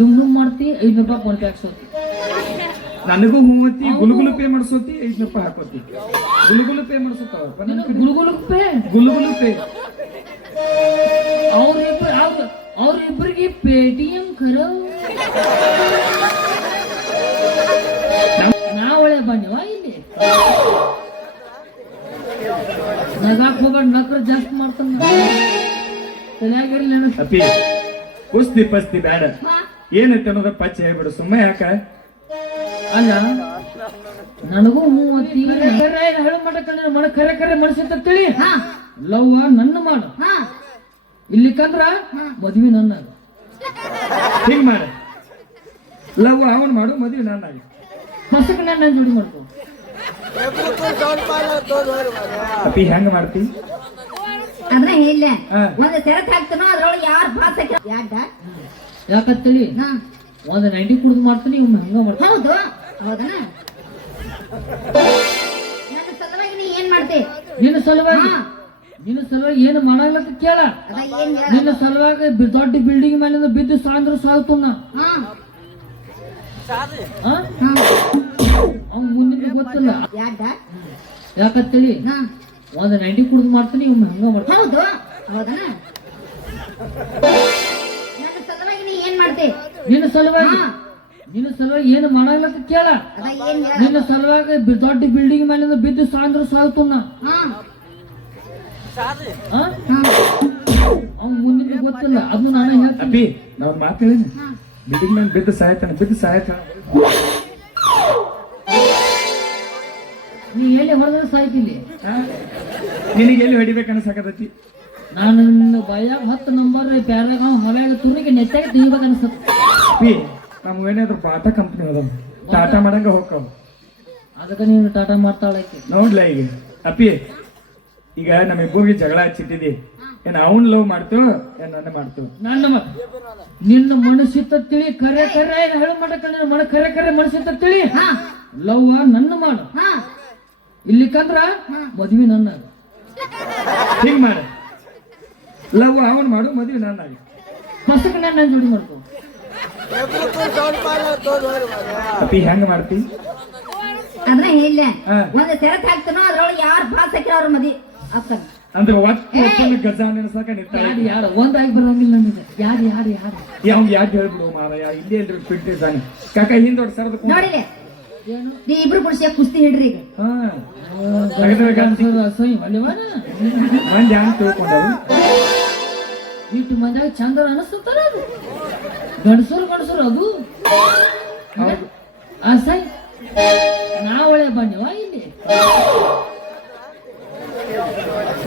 ಡುಮ್ ಡುಮ್ ಮಾಡ್ತಿ ಐದ್ನೂರು ರೂಪಾಯಿ ಫೋನ್ ಪೇ ಹಾಕ್ಸೋತಿ ನನಗೂ ಹೂವತ್ತಿ ಗುಲುಗುಲು ಪೇ ಮಾಡಿಸೋತಿ ಐದ್ನೂರು ರೂಪಾಯಿ ಹಾಕೋತಿ. ಗುಲುಗುಲು ಪೇ ಮಾಡಿಸೋತಾವ ನಿನಗೆ ಗುಳುಗುಳು ಪೇ ಗುಲುಗುಲು ಪೇ ಅವ್ರಿಬ್ರು ಅವ್ರ ಅವ್ರಿಬ್ರಿಗೆ ಪೇಟಿಎಂ ಖರ ನಾವಳೆ ಬನ್ನಿವ ಇಲ್ಲಿ. ನಗಾಕ್ ಹೋಗ್ಬೇಡ ನಕ್ರ ಜಾಸ್ತಿ ಮಾಡ್ತಾನ. ತಲೆಯಾಗಿರ್ಲಿ ನನಗೆ ಅಪ್ಪಿ ಕುಸ್ತಿ ಪಸ್ತಿ ಬೇಡ ಏನೈತೆ ಅನ್ನೋದ ಪಚ್ಚ ಹೇಳ್ಬಿಡು. ಸುಮ್ಮ ಯಾಕ? ಅಲ್ಲ ನನಗೂ ಮೂವತ್ತಿ ಹೇಳು ಮಾಡಕಂದ್ರೆ ಮನ ಕರೆ ಕರೆ ಮನಸ್ಸಿಂತ ತಿಳಿ. ಲವ್ ನನ್ನ ಮಾಡು. ಇಲ್ಲಿ ಕಂದ್ರ ಮದ್ವಿ ನನ್ನ ಹಿಂಗ್ ಮಾಡ. ಲವ್ ಅವನ್ ಮಾಡು ಮದ್ವಿ ನನ್ನ ಮಸಕ್ ನಾನು ನನ್ನ ಜೋಡಿ ಮಾಡ್ಕೊ. ಅಪ್ಪಿ ಹೆಂಗ್ ಮಾಡ್ತಿ? ಅದನ್ನ ಇಲ್ಲ ಒಂದು ತೆರತ್ ಹಾಕ್ತಾನೋ ಅದ್ರೊಳಗೆ ಯಾರು ಪಾಸ್ ಹಾಕಿ ಯಾಡ ಯಾಕತ್ತೇಳಿ ಹಾ. ಒಂದ್ ನೈಂಟಿ ಕುಡಿದು ಮಾಡ್ತೀನಿ ಇವ್ನ ಹಂಗ ಮಾಡ್ತೀನಿ. ಹೌದು ಹೌದನ? ನನ್ನ ಸಲುವಾಗಿ ನೀ ಏನ್ ಮಾಡ್ತಿ? ನಿನ್ನ ಸಲುವಾಗಿ? ಹಾ. ನಿನ್ನ ಸಲುವಾಗಿ ಏನು ಮಾಡಲ್ಲ ಕೇಳ. ಅದ ಏನ್ ಹೇಳ? ನಿನ್ನ ಸಲುವಾಗಿ ಬಿ- ದೊಡ್ಡ ಬಿಲ್ಡಿಂಗ್ ಮೇಲೆ ಬಿದ್ದು ಸಾಂದ್ರ ಸಾಕು ನಾ ಹಾ. ಆ? ಹಾ. ಅವ್ನ್ ಮುಂದಿನ ಗೊತ್ತಿಲ್ಲ. ಯಾಡ ಹಾ. ಒಂದ್ ನೈಂಟಿ ಕುಡಿದು ಮಾಡ್ತೀನಿ ಇವ್ನ ಹಂಗ ಮಾಡ್ತೀನಿ. ಹೌದು ಹೌದನ? ಏನ್ ಮಾಡ್ತಿ? ನಿನ್ನ ಸಲುವಾಗಿ. ನಿನ್ನ ಸಲುವಾಗಿ ಏನು ಮಾಡಲ್ಲ ಕೇಳ. ನಿನ್ನ ಸಲುವಾಗಿ ದೊಡ್ಡ ಬಿಲ್ಡಿಂಗ್ ಮೇಲಿಂದ ಬಿದ್ದು ಸಾಂದ್ರ ಸಾಯ್ತು ನಾ ಹಾ. ಆ? ಹಾ? ಅವ್ನ್ ಮುಂದಿನ ಗೊತ್ತಿಲ್ಲ. ಅದು ನಾನು ಹೇಳ್ತೀನಿ. ಅಪ್ಪಿ ನಾವ್ ಮಾತು ಹೇಳಿನಿ. ಹಾ. ಬಿಲ್ಡಿಂಗ್ ಮೇಲೆ ಬಿದ್ದು ಸಾಯ್ತಾನೆ ಬಿದ್ದು ಸಾಯ್ತಾನೆ. ನೀ ಎಲ್ಲಿ ಹೊಡೆದ್ರೆ ಸಾಯ್ತಿಲ್ಲಿ? ನಿನಗೆ ಎಲ್ಲಿ ಹೊಡಿಬೇಕು ಅನ್ಸಕತೈತಿ ನಾನು ನಿನ್ನ ಬಾಯಾಗ ಹತ್ತು ನಂಬರ್ ಪ್ಯಾರಾಗ ಹೊಲ್ಯಾಗ ತುರಿಗೆ ನೆಚ್ಚಾಗ ತೆಗಿಬೇಕು ಅನ್ಸುತ್ತೆ. ಅಪ್ಪಿ ನಮ್ಗೆ ಏನಾದ್ರು ಬಾಟಾ ಕಂಪ್ನಿ ಅದ? ಟಾಟಾ ಮಾಡಂಗ ಹೋಗ್ತಾವ ಅದಕ್ಕೆ ನೀನು ಟಾಟಾ ಮಾಡ್ತಾಳಕ್ಕೆ ನೋಡ್ಲ ಈಗ? ಅಪ್ಪಿ ಈಗ ನಮ್ಮಿಬ್ಬರಿಗೆ ಜಗಳ ಹಚ್ಚಿಟ್ಟಿದಿ. ಏನ್ ಅವನ್ ಲವ್ ಮಾಡ್ತೇವ ಏನ್ ನನ್ನ ಮಾಡ್ತೇವ ನನ್ನ ಮ- ನಿನ್ನ ಮನಸ್ಸಿತ್ತ ತಿಳಿ ಕರೆ ಕರೆ ಏನ್ ಹೇಳ ಮಾಡಕ ನಿನ್ನ ಮನ ಕರೆ ಕರೆ ಮನಸ್ಸಿತ್ತ ತಿಳಿ? ಹಾ. ಲವ್ ನನ್ನ ಮಾಡು. ಹಾ. ಇಲ್ಲಿ ಕಂದ್ರ ಮದ್ವಿ ನನ್ನ. ಹಿಂಗ್ ಮಾಡ. ಲವ್ ಅವನ್ ಮಾಡು ಮದ್ವೆ ನಾನಾಗಿ ಮಸ್ತಕ್ ನಾನು ನನ್ನ ಜೋಡಿ ಮಾಡ್ಕೊ ಅಪ್ಪಿ ಹೆಂಗ್ ಮಾಡ್ತಿ ಅಂದ್ರೆ ಇಲ್ಲ ಒಂದು ಸೆರತ್ ಹಾಕ್ತಾನೋ ಅದ್ರೊಳಗೆ ಯಾರು ಪಾಸ್ ಹಾಕಿರೋ ಅವ್ರ ಮದಿ ಆಗ್ತಾನ ಅಂದ್ರೆ ಒಟ್ಟು ನಿಂತ ಯಾರು ಯಾರು ಒಂದಾಗಿ ಬರೋಂಗಿಲ್ಲ ನನಗೆ ಯಾರು ಯಾರು ಯಾರು ಅವ್ನ್ ಯಾಕೆ ಹೇಳ್ಬಿಡು ಮಾರಾಯ ಇಲ್ಲೇ ಎಲ್ರಿ ಫಿಟ್ ಕಾಕ ಹಿಂದೊಡ್ ಸರದ ನೋಡಿಲೆ ಏನು ನೀ ಇಬ್ರು ಕುಡ್ಸಿ ಕುಸ್ತಿ ಹಿಡ್ರಿ ಈಗ ಹಾ ಅಸಹ್ಯ ತಿಳ್ಕೊಂಡರು ಇಟ್ಟು ಮಂದಾಗ ಚಂದ ಅನಿಸ್ತದ ಅದು. ಗಂಡಸರು ಗಂಡಸರು ಅದು. ಸೈ ಅಸಹ್ಯ ನಾವಳೆ ಬಂದೆವ ಇಲ್ಲಿ?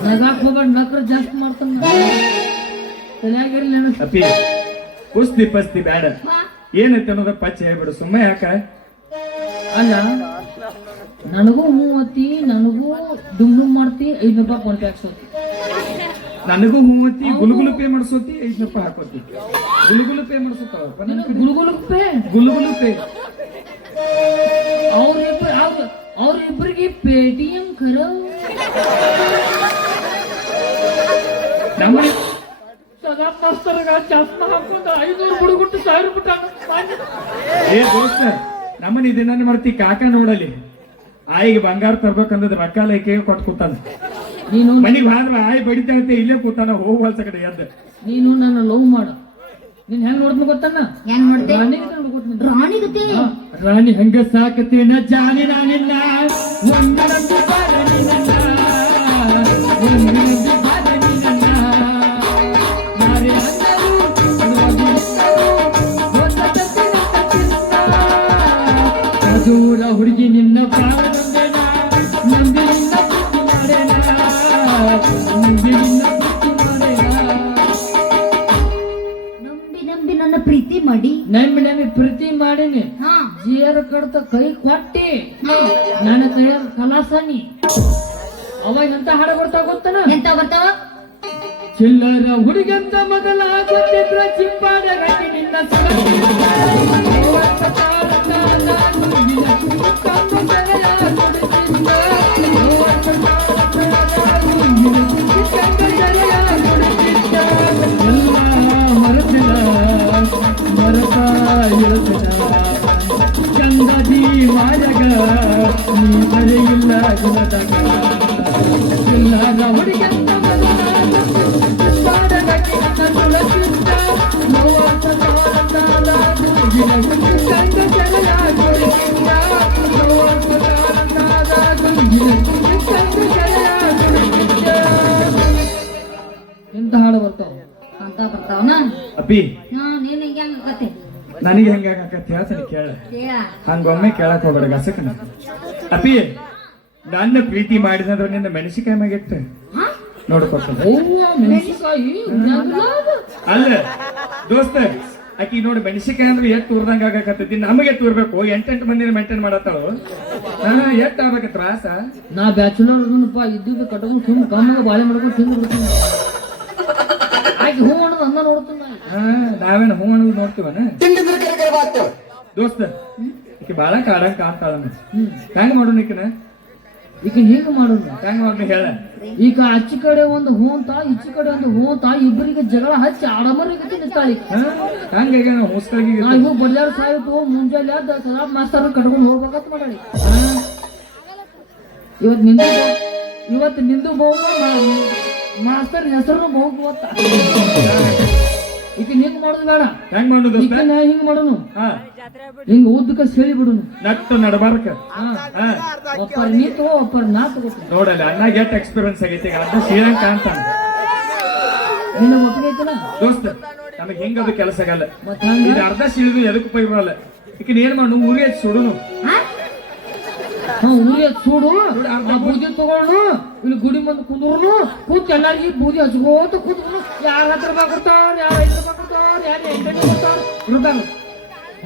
ನಗಾಕ್ ಹೋಗ್ಬಂಡ್ ನಕ್ರ ಜಾಸ್ತಿ ಮಾಡ್ತಾನ ತಲೆಯಾಗಿರ್ಲಿ ಅಪ್ಪಿ ಕುಸ್ತಿ ಪಸ್ತಿ ಬೇಡ. ಏನೈತೆ ಅನ್ನೋದ ಪಚ್ಚ ಹೇಳ್ಬಿಡು. ಸುಮ್ಮ ಯಾಕ? ಅಲ್ಲ ನನಗೂ ಮೂವತ್ತಿ ನನಗೂ ಡುಮ್ ಡುಮ್ ಮಾಡ್ತಿ ಐದು ರೂಪಾಯಿ ಫೋನ್ ಪೇ ಹಾಕ್ಸೋತಿ ನನಗೂ ಹೂವತ್ತಿ ಗುಲುಗುಲು ಪೇ ಮಾಡಿಸೋತಿ ಐದು ರೂಪಾಯಿ ಹಾಕೋತಿ. ಗುಲುಗುಲು ಪೇ ಮಾಡಿಸೋತಾವ ನಿನಗೆ ಗುಳುಗುಳು ಪೇ? ಗುಲುಗುಲು ಪೇ. ಅವ್ರಿಬ್ರು ಅವ್ರ ಅವ್ರಿಬ್ರಿಗೆ ಪೇಟಿಎಂ ಕರ. ನಮ್ಮ ಸದಾ ಮಾಸ್ತರ್ಗ ಚಸ್ಮ ಹಾಕೊಂಡು ಐನೂರು ಹುಡುಗುಟ್ಟು ಸಾವಿರ ಬಿಟ್ಟಾನ ಏ ದೋಸ್ತ ನಮ್ಮನಿ ದಿನ ಮಾಡ್ತಿ ಕಾಕ ನೋಡಲಿ. ಆಯಿಗೆ ಬಂಗಾರ ತರ್ಬೇಕಂದ್ರೆ ರೊಕ್ಕ ಲೈಕೆ ಕೊಟ್ಟು ಕೂತಾನ. ನೀನು ಮನೆಗೆ ಬಾದ್ರ ಆಯ್ ಬಡಿತಾ ಇರ್ತೆ ಇಲ್ಲೇ ಕೂತಾನ ಹೋಗ್ವಲ್ಸ ಹೊಲ್ಸ ಕಡೆ ಎದ್ದ. ನೀನು ನನ್ನ ಲವ್ ಮಾಡು. ನೀನ್ ಹೆಂಗ್ ನೋಡ್ತೀನಿ ಗೊತ್ತನ್ನ ಹೆಂಗ್ ನೋಡ್ತಿ ರಾಣಿಗೆ ನೋಡ್ಕೊತೀನಿ. ರಾಣಿ ಗತಿ ರಾಣಿ ಹೆಂಗ ಸಾಕತೇನ ಜಾನಿ ನಾನಿಲ್ಲ ಕಡ್ತ ಕೈ ಕೊಟ್ಟಿ. ನನ್ನ ಕೈಯ ಕಲಾಸನಿ. ಅವಾಗ ಎಂತ ಹಾಡ ಬರ್ತಾವ ಗೊತ್ತನ ಎಂತ ಬರ್ತಾವ ಚಿಲ್ಲರ ಹುಡುಗಂತ ಮೊದಲ ಗೊತ್ತಿದ್ರ ಚಿಂಪಾದ ಗಟ್ಟಿ ನಿನ್ನ ಸಲಹೆ. ಗುಣದಾಗ ಇಲ್ಲದ ಹುಡುಗಿಯಂತ ಮಾಡದಕ್ಕಿಂತ ಸುಲಭವಿಲ್ಲ. ಮೂವತ್ತು ಸಾವಿರದ ಗುಂಗಿನ ಗುಂಗಿ ಕಂಡ ಜಗಳ ಗುರುಗಿಲ್ಲ. ಮೂವತ್ತು ಸಾವಿರದ ಗುಂಗಿನ ಗುಂಗಿ ಕಂಡ ಜಗಳ ಗುರುಗಿಲ್ಲ. ಇಂಥ ಹಾಡು ಬರ್ತಾವ ಅಂತ ಬರ್ತಾವನ ಅಪ್ಪಿ ಹಾ ನೀನ್ ಹಿಂಗ ಹೆಂಗ್ ಆಕತಿ ನನಗೆ ಹೆಂಗ ಹೇಳ್ತೀನಿ ಕೇಳ ಕೇಳ ಹಂಗೊಮ್ಮೆ ಕೇಳಕ್ ಹೋಗ್ಬೇಡ ಗಸಕನ ಅಪ್ಪಿ ನನ್ನ ಪ್ರೀತಿ ಮಾಡಿದಂದ್ರೆ ನಿನ್ನ ಮೆಣಸಿಕಾಯಿ ಮ್ಯಾಗಿತ್ತು ಹಾ? ನೋಡ್ಕೊತ. ಅಲ್ಲ ದೋಸ್ತ ಆಕಿ ನೋಡಿ ಮೆಣಸಿಕಾಯಿ ಅಂದ್ರೆ ಎಟ್ ತೂರ್ದಂಗ ಆಗಕತ್ತೈತಿ ನಮಗೆ ತೂರ್ಬೇಕು ಎಂಟೆಂಟು ಮಂದಿನ ಮೇಂಟೈನ್ ಮಾಡತ್ತಾವ ಹಾ ಎಟ್ ಆಗ್ಬೇಕ ತ್ರಾಸ? ನಾ ಬ್ಯಾಚುಲರ್ ಅದನ್ನಪ್ಪ ಇದ್ದಿದ್ದು ಕಟ್ಕೊಂಡು ಸುಮ್ಮನೆ ಕಮ್ಮಿಗೆ ಬಾಳೆ ಮಾಡ್ಕೊಂಡು ತಿಂದು ಬಿಡ್ತೀನಿ. ಆಕೆ ಹೂ ಅನ್ನೋದು ಅನ್ನ ನೋಡ್ತೀನಿ ನಾವೇನು ಹೂ ಅನ್ನೋದು ನೋಡ್ತೀವನ? ದೋಸ್ತ ಆಕಿ ಬಾಳ ಕಾಡಂಗ್ ಕಾಣ್ತಾಳ ಹ್ಮ್. ಹೆಂಗ್ ಮಾಡೋಣ ಈಕಿನ? ಈಗ ಹಿಂಗ ಮಾಡೋದು? ಹೆಂಗ್ ಹೇಳ? ಈಗ ಆಚೆ ಕಡೆ ಒಂದು ಹೂ ಅಂತ ಈಚೆ ಕಡೆ ಒಂದು ಹೂ ಅಂತ ಇಬ್ಬರಿಗೆ ಜಗಳ ಹಚ್ಚಿ ಆಡಮರಿಗೆ ನಿಂತಾಳಿ ಹಂಗಾಗಿ ನಾವು ಮುಸ್ಕಾಗಿ ನಾ ಇವು ಸಾಯ್ತು ಮುಂಜಾನೆ ಸದಾ ಮಾಸ್ತರ್ ಕಟ್ಕೊಂಡು ಹೋಗ್ಬೇಕಂತ ಮಾಡಿ ಇವತ್ತು ನಿಂದು ಇವತ್ತು ನಿಂದು ಬಹು ಮಾಸ್ತರ್ ಹೆಸರು ಬಹು ಗೊತ್ತ? ಈಗ ಹಿಂಗ್ ಮಾಡೋದು ಬೇಡ? ಹೆಂಗ್ ಮಾಡೋದು ದೋಸ್ತ ಈಗ ನಾ ಹಿಂಗ್ ಮಾಡೋನು? ಹಾ. ಹಿಂಗ್ ಉದ್ದಕ ಸೆಳಿ ಬಿಡುನು. ನಟ್ಟು ನಡಬಾರಕ. ಒಬ್ಬರು ನೀ ತಗೋ ಒಬ್ಬರು ನಾ ತಗೋ ನೋಡಲ್ಲ ಅಣ್ಣ ಗೆಟ್ ಎಕ್ಸ್ಪೀರಿಯನ್ಸ್ ಆಗೈತಿ ಈಗ ಅಣ್ಣ ಶ್ರೀಲಂಕ ಕಾಣ್ತಾನ ನಿನ್ನ ದೋಸ್ತ ನಮಗೆ ಹೆಂಗದು ಕೆಲಸ ಆಗಲ್ಲ. ಮತ್ತ ಹಂಗ? ಇದು ಅರ್ಧ ಸಿಳಿದು ಎದಕ್ಕೆ ಉಪಯೋಗ ಬರಲ್ಲ. ಈಗ ಏನ್ ಮಾಡು ಊರಿಗೆ ಹಚ್ಚಿ ಸುಡುನು. ಹಾ? ಹಾ ಊರಿಗೆ ಸೂಡು. ಆ ಬೂದಿ ತಗೊಂಡು ಇಲ್ಲಿ ಗುಡಿ ಮುಂದೆ ಕುಂದ್ರು ಕೂತ್ ಎಲ್ಲಾರ್ಗಿ ಬೂದಿ ಹಚ್ಕೋತ ಕೂತ್ ಯಾರ ಹತ್ರ ಬರ್ತಾರ ಯಾರ ರೂಪಾಯಿ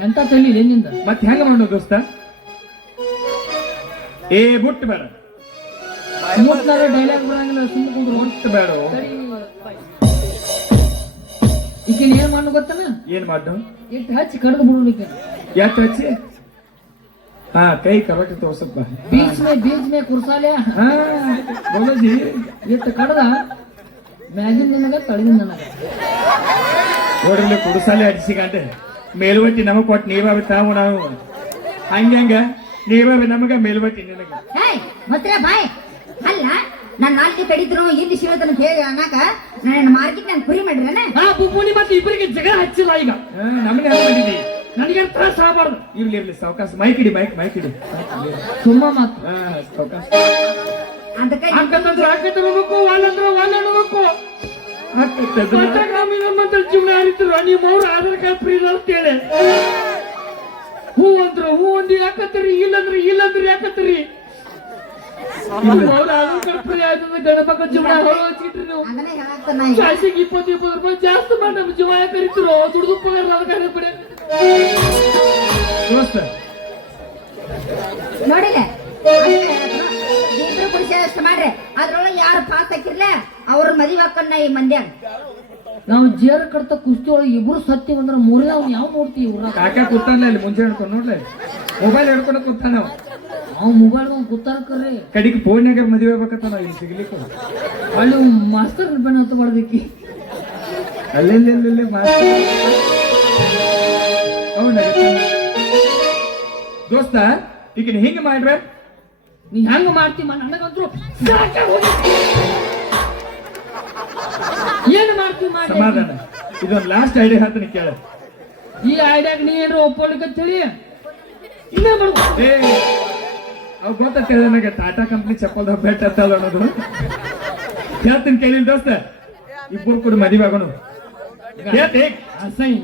ಎಂತ ತಳಿ ನಿಂದ ಮತ್ತೆ ಹೆಂಗ ಮಾಡೋ ದೋಸ್ತ? ಏ ಬುಟ್ಟು ಬೇಡ. ಮೂತ್ನಾರ ಡೈಲಾಗ್ ಬರಂಗಿಲ್ಲ ಸುಮ್ಮ ಕುಂದ್ರು ಬುಟ್ಟು ಬೇಡ. ಈಗಿನ ಏನ್ ಮಾಡು ಗೊತ್ತನ? ಏನ್ ಮಾಡು ಇಟ್ಟು ಹಚ್ಚಿ ಕಡ್ದು ಬಿಡು ಈಕೆ ಯಾಕೆ ಹಚ್ಚಿ? ಹಾ ಕೈ ಕರೆಕ್ಟ್ ತೋರ್ಸಪ್ಪ. ಬೀಚ್ ಮೇ ಬೀಚ್ ಮೇ ಕುರ್ಸಾಲೆ. ಹಾ ಬೋಲೋಜಿ. ಇಟ್ಟು ಕಡ್ದ? ಮ್ಯಾಗಿನ ನಿನಗ ತಳಗಿನ ನನಗ. ನೋಡ್ರಿ ಕುಡಿಸಾಲೆ ಅಡಿಸಿಕಂಡೆ ಮೇಲ್ವಟ್ಟಿ ನಮಗ್ ಕೊಟ್ಟು ನೀವ ತಾವು ನಾವು. ಹಂಗ ನೀವ ನಮಗ ಮೇಲ್ವಟ್ಟಿ ನಿನಗ. ಹೇ ಮತ್ರ ಬಾಯ್. ಅಲ್ಲ ನನ್ನ ನಾಲ್ಕು ಕಡಿದ್ರು ಇಲ್ಲಿ ಶಿವತನ ಹೇಳಿ ಅನ್ನಕ ನನ್ನ ಮಾರ್ಕೆಟ್ ನಾನು ಕುರಿ ಮಾಡಿದ್ರೆ ಆ ಬುಬ್ಬುನಿ ಮತ್ತೆ ಇಬ್ಬರಿಗೆ ಜಗಳ ಹಚ್ಚಿಲ್ಲ ಈಗ. ನಮ್ಗೆ ನಮ್ಮನೆ ಮಾಡಿದಿ ನನಗೆ ತ್ರಾಸ ಆಗಬಾರ್ದು. ಇರ್ಲಿ ಇರ್ಲಿ ಸಾವಕಾಶ ಮೈಕ್ ಇಡಿ ಮೈಕ್ ಮೈಕ್ ಇಡಿ. ತುಂಬಾ ಮಾತು. ಹಾ ಸಾವಕಾಶ ಅಂತ ಹಾಕಂತಂದ್ರೆ ಹಾಕಂತ ಹೋಗ್ಬೇಕು ವಾಲಂದ್ರೆ ವಾಲ್ ಅನ್ಬೇಕು ಪತ್ರಗಾಮಿ ನಮ್ಮಂತ ಜೀವನ ನಿಮ್ಮ ಅವ್ರ ಆಧಾರ್ ಕಾರ್ಡ್ ಫ್ರೀ ಅಂತೇಳಿ ಹೂ ಅಂದ್ರು ಹೂ ಅಂದ್ ಯಾಕತ್ತರಿ ಇಲ್ಲಂದ್ರೆ ಇಲ್ಲಂದ್ರೆ ಯಾಕತ್ತರಿ ಅವ್ರ ಆಧಾರ್ ಕಾರ್ಡ್ ಫ್ರೀ ಆಯ್ತಂದ್ರೆ ಗಣಪಕ್ಕ ಜೀವನ ಹೊರಚಿಟ್ರಿ ನೀವು ಚಾಸಿಗೆ ಇಪ್ಪತ್ತು ರೂಪಾಯಿ ಜಾಸ್ತಿ ಮಾಡಿ ಜೀವ ಯಾಕೆ ಕರಿತಿರೋ ದುಡ್ದು ನೋಡಿಲ್ಲ ಅಷ್ಟು ಮಾಡ್ರಿ ಅದ್ರೊಳಗೆ ಯಾರು ಪಾಸ್ ಹಾಕಿರ್ಲ ಅವ್ರ ಮದುವೆ ಹಾಕೊಂಡ ಈ ಮಂದ್ಯ ನಾವು ಜೇರ್ ಕಡ್ತ ಕುಸ್ತಿ ಒಳಗೆ ಇಬ್ರು ಸತ್ತಿ ಬಂದ್ರೆ ಮೂರನೇ ಅವ್ನು ಯಾವ ನೋಡ್ತೀವಿ ಇವ್ರ ಕಾಕ ಕೂತಾನೆ ಅಲ್ಲಿ ಮುಂಚೆ ಹಿಡ್ಕೊಂಡು ನೋಡ್ಲೆ? ಮೊಬೈಲ್ ಹಿಡ್ಕೊಂಡು ಕೂತಾನ ಅವ. ನಾವು ಮೊಬೈಲ್ ಒಂದು ಕೂತಾನಕರ್ರಿ ಕಡಿಗೆ ಫೋನ್ಯಾಗ ಮದುವೆ ಆಗ್ಬೇಕಂತ ನಾವು ಇಲ್ಲಿ ಸಿಗ್ಲಿಕ್ಕೆ ಅಲ್ಲಿ ಮಾಸ್ತರ್ ಬೆನ್ನ ಹತ್ತು ಮಾಡ್ಬೇಕಿ. ಅಲ್ಲೆಲ್ಲೆಲ್ಲೆಲ್ಲೆ ಮಾತು ಅವನ ದೋಸ್ತ ಈಗ ಹಿಂಗೆ ಹಿಂಗ ಮಾಡ್ರೆ? ನೀ ಹೆಂಗ ಮಾಡ್ತೀವ ನನಗಂತೂ ಏನು ಹೋಗೈತಿ. ಏನ್ ಮಾಡ್ತೀವಿ ಮಾಡಿ ಸಮಾಧಾನ. ಇದೊಂದು ಲಾಸ್ಟ್ ಐಡಿಯಾ ಹೇಳ್ತೀನಿ ಕೇಳ. ಈ ಐಡಿಯಾಗ ನೀ ಏನ್ರ ಒಪ್ಕೊಳ್ಳಿಕ್ಕೆ ಹೇಳಿ ಇನ್ನೇ ಮಾಡ್ಕೊ ಅವ್ ಗೊತ್ತಿಲ್ಲ ನನಗೆ ಟಾಟಾ ಕಂಪ್ನಿ ಚಪ್ಪಲ್ ಬೆಟ್ ಅಂತಲ್ಲ ಅನ್ನೋದು. ಹೇಳ್ತೀನಿ ಕೇಳಿಲ್ ದೋಸ್ತ. ಇಬ್ಬರು ಕೂಡ ಮದುವೆ ಆಗೋಣ.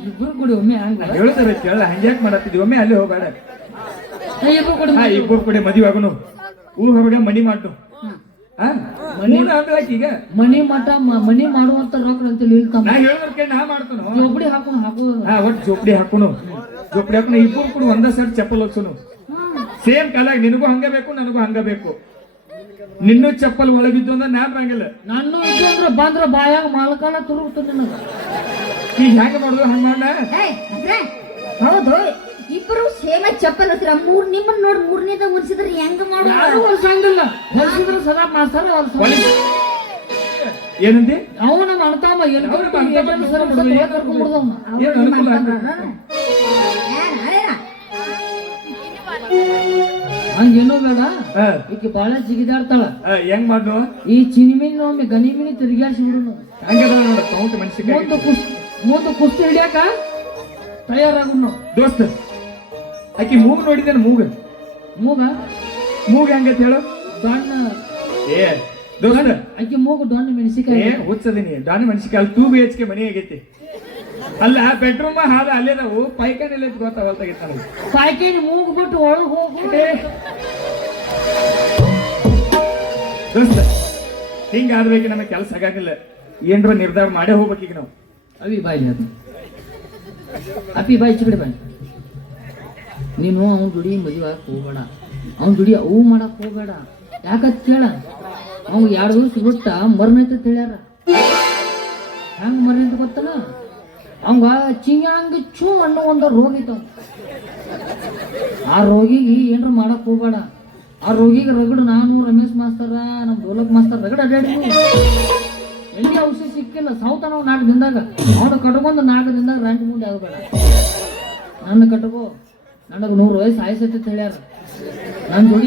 ಇಬ್ರು ಕೂಡಿ ಒಮ್ಮೆ ಹೇಳ್ತಾರೆ ಕೇಳ ಹಂಗ್ಯಾಕ್ ಮಾಡತ್ತಿದ್ವಿ ಒಮ್ಮೆ ಅಲ್ಲಿ ಹೋಗ್ಬೇಡ. ಇಬ್ರು ಕೂಡಿ ಇಬ್ಬರು ಕೂಡ ಮದುವೆ ಆಗೋಣ. ಊರ್ ಹೊರಗೆ ಮನಿ ಮಾಡು ಆಮೇಲೆ ಈಗ. ಮನಿ ಮಠ ಮಣಿ ಮನಿ ಮಾಡುವಂತ ರೊಕ್ಕ ಅಂತ ಹೇಳ್ತಾನ ನಾ ಹೇಳಿದ್ರ ಕೇಳಿ ನಾ ಮಾಡ್ತಾನು. ಜೋಪಡಿ ಹಾಕೊಂಡು ಹಾಕೋ ಹಾ ಒಟ್ಟು ಜೋಪಡಿ ಹಾಕೋನು ಜೋಪಡಿ ಹಾಕೋಣ ಇಬ್ಬರು ಕೂಡ ಒಂದ ಸೆಟ್ ಚಪ್ಪಲ್ ಹೋಗ್ಸೋನು ಸೇಮ್ ಕಲಾಗ ನಿನಗೂ ಹಂಗ ಬೇಕು ನನಗೂ ಹಂಗ ಬೇಕು. ನಿನ್ನೂ ಚಪ್ಪಲ್ ಒಳಗಿದ್ದು ಅಂದ್ರೆ ನಾ ಬರಂಗಿಲ್ಲ ನಾನು ಇದು ಅಂದ್ರೆ ಬಂದ್ರ ಬಾಯಾಗ ಮಾಲಕಾಲ ತುರುಗ್ತದೆ ನಿನಗೆ. ಈಗ ಹೆಂಗ ಮಾಡುದು ಹಂಗ ಮಾಡ ಹೌದು. ಇಬ್ರು ಸೇಮ ಚಪ್ಪಲ್ ಹತ್ತಿರ ಮೂರ್ ನಿಮ್ಮನ್ನ ನೋಡಿ ಮೂರನೇದ ಮುನ್ಸಿದ್ರೆ ಹೆಂಗ ಯಾರು ಮಾಡೋದು ಹೊಲ್ಸಂಗಿಲ್ಲ ಹೊಲ್ಸಿದ್ರೆ ಸದಾ ಮಾಡ್ತಾರೆ. ಹೊಲ್ಸ ಏನಂದಿ? ಅವನ ಮಾಡ್ತಾವ ಎಲ್ಲಿ ಸರ್ ಏನು ಕರ್ಕೊಂಡ್ಬಿಡ್ದವ ಏನ್ ಅನುಕೂಲ ಆಗ್ತದೆ? ಹಂಗೇನೋ ಬೇಡ. ಹಾ. ಈಕೆ ಬಾಳ ಜಿಗಿದಾಡ್ತಾಳ. ಹೆಂಗ್ ಮಾಡ್ನು ಈ ಚಿನಿಮಿನ್ ಒಮ್ಮೆ ಗನಿಮಿನಿ ತಿರುಗಾಡ್ಸಿ ಬಿಡು ಹಂಗದ ನೋಡ ಕೌಂಟ್ ಮೆಣಸಿನ್ಕಾಯಿ. ಮುಂದೆ ಕುಸ್ ಮುಂದೆ ಕುಸ್ತಿ ಹಿಡಿಯಾಕ ತಯಾರಾಗುನು. ದೋಸ್ತ ಆಕಿ ಮೂಗ್ ನೋಡಿದ್ದೇನೆ ಮೂಗ. ಮೂಗ? ಮೂಗ ಹೆಂಗತ್ ಹೇಳು? ದೊಣ್ಣ. ಏ ದೋಸ್ತ. ಆಕಿ ಮೂಗು ದೊಣ್ಣ ಮೆಣಸಿಕಾಯಿ ಏ ಹುಚ್ಚದೀನಿ. ಮೆಣಸಿಕಾಯಿ ಮೆಣಸಿನ್ಕಾಯಿ ಟೂ ಬಿ ಎಚ್ ಕೆ ಮನೆ ಆಗೈತಿ. ಅಲ್ಲ ಬೆಡ್ರೂಮ್ ಹಾಲ ಅಲ್ಲೇ ನಾವು ಪೈಖಾನೆ ಎಲ್ಲ ಗೊತ್ತಾಗಲ್ತಾಗಿತ್ತು ನನಗೆ. ಸಾಯ್ಕೇನಿ ಮೂಗು ಬಿಟ್ಟು ಒಳಗೆ ಹೋಗು. ದೋಸ್ತ ಹಿಂಗಾದ್ಬೇಕು ನಮಗೆ ಕೆಲಸ ಆಗಾಗಿಲ್ಲ. ಏನ್ರ ನಿರ್ಧಾರ ಮಾಡೇ ಹೋಗ್ಬೇಕೀಗ ನಾವು. ಅವಿ ಬಾಯಿ ಅದು ಅಪ್ಪಿ ಬಾಯಿ ಚಿಬಿಡಿ ಬಾಯಿ. ನೀನು ಅವ್ನ ದುಡಿ ಮದುವೆ ಹೋಗ್ಬೇಡ. ಅವ್ನ ದುಡಿ ಅವು ಮಾಡಕ್ ಹೋಗ್ಬೇಡ. ಯಾಕತ್ ಕೇಳ? ಅವ್ನು ಎರಡು ದಿವಸ ಬಿಟ್ಟ ಮರ್ನೈತೆ ಹೇಳ್ಯಾರ ಹೆಂಗ್ ಮರ್ನೈತೆ ಗೊತ್ತಲ್ಲ? ಅವಂಗ ಚಿಂಗ್ಯಾಂಗ ಚೂ ಅನ್ನೋ ಒಂದು ರೋಗ ಇತ್ತು. ಆ ರೋಗಿಗೆ ಏನ್ರ ಮಾಡಕ್ ಹೋಗ್ಬೇಡ. ಆ ರೋಗಿಗೆ ರಗಡು ನಾನು ರಮೇಶ್ ಮಾಸ್ತರ, ನಮ್ ಡೋಲಕ್ ಮಾಸ್ತರ್ ರಗಡ ಅಡ್ಡಾಡಿ ಎಲ್ಲಿ ಔಷಧಿ ಸಿಕ್ಕಿಲ್ಲ ಸೌತ ನಾವು ನಾಲ್ಕು ದಿನದಾಗ ಅವನು ಕಟ್ಕೊಂಡು ನಾಲ್ಕು ದಿನದಾಗ ರ್ಯಾಂಕ್ ಮುಂದೆ ಆಗಬೇಡ. ನನ್ನ ಕಟ್ಕೋ. ನನಗೆ ನೂರು ವಯಸ್ಸು ಆಯ್ಸೈತೆ ಹೇಳ್ಯಾರ. ನನ್ನ ಜೋಡಿ